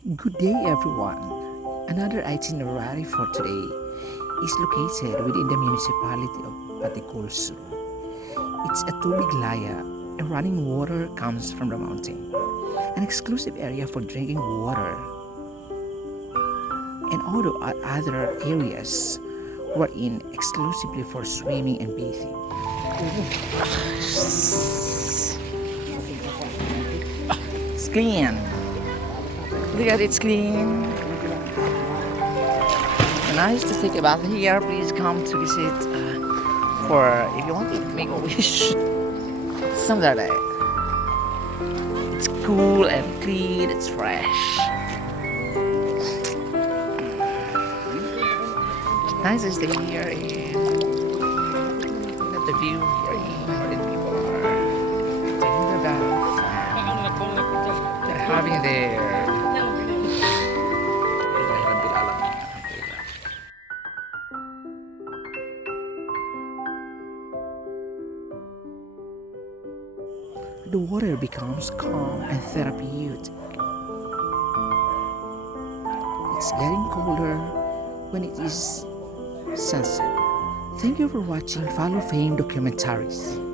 Good day, everyone. Another itinerary for today is located within the municipality of Paticulso. It's a tubig laya, and running water comes from the mountain. An exclusive area for drinking water, and although other areas were in exclusively for swimming and bathing. It's clean. Look at it's clean. Nice to take a bath here. Please come to visit for if you want to make a wish. Something like that. It's cool and clean. It's fresh. Nice to stay here and look at the view here and people are taking their bath. They're having their the water becomes calm and therapeutic. It's getting colder when it is sunset. Thank you for watching Follow Fame Documentaries.